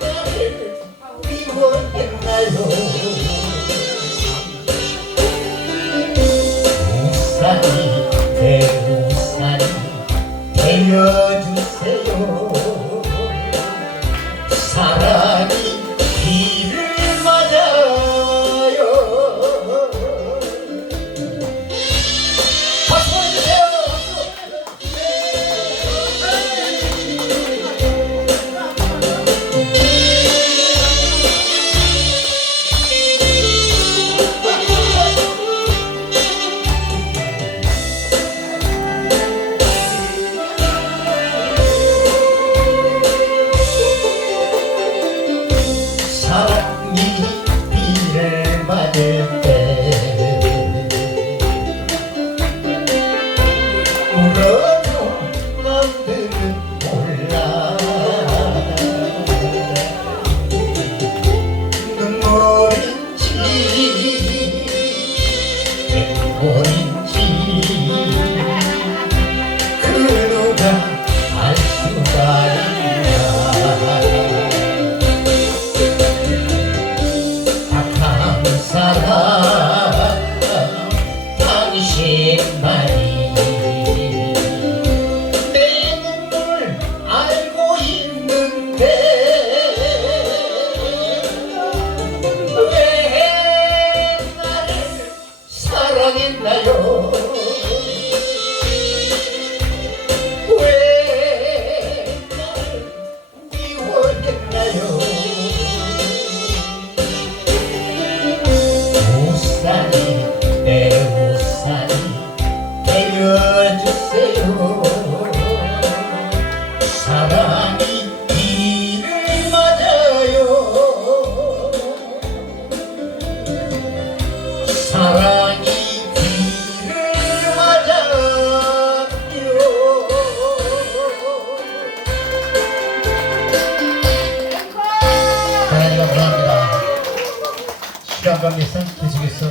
나를 미워했나요? 우산이 내 우산이 되어주세요 비를 맞을 때 my 되어주세요. 사랑이 비를 맞아요. 사랑이 비를 맞아요. 하나님 감사합니다. 시간 관계상 계속해서